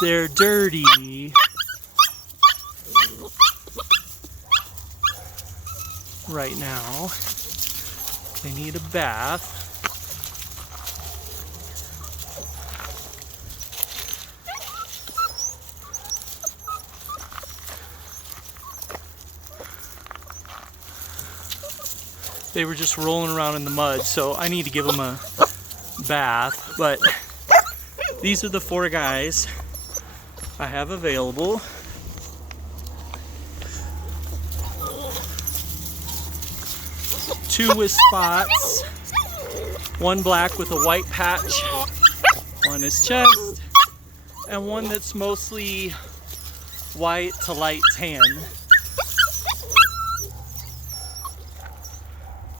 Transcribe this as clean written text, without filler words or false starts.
They're dirty. Right now. They need a bath. They were just rolling around in the mud, so I need to give them a bath. But these are the 4 guys I have available. Two with spots, 1 black with a white patch on his chest, and 1 that's mostly white to light tan.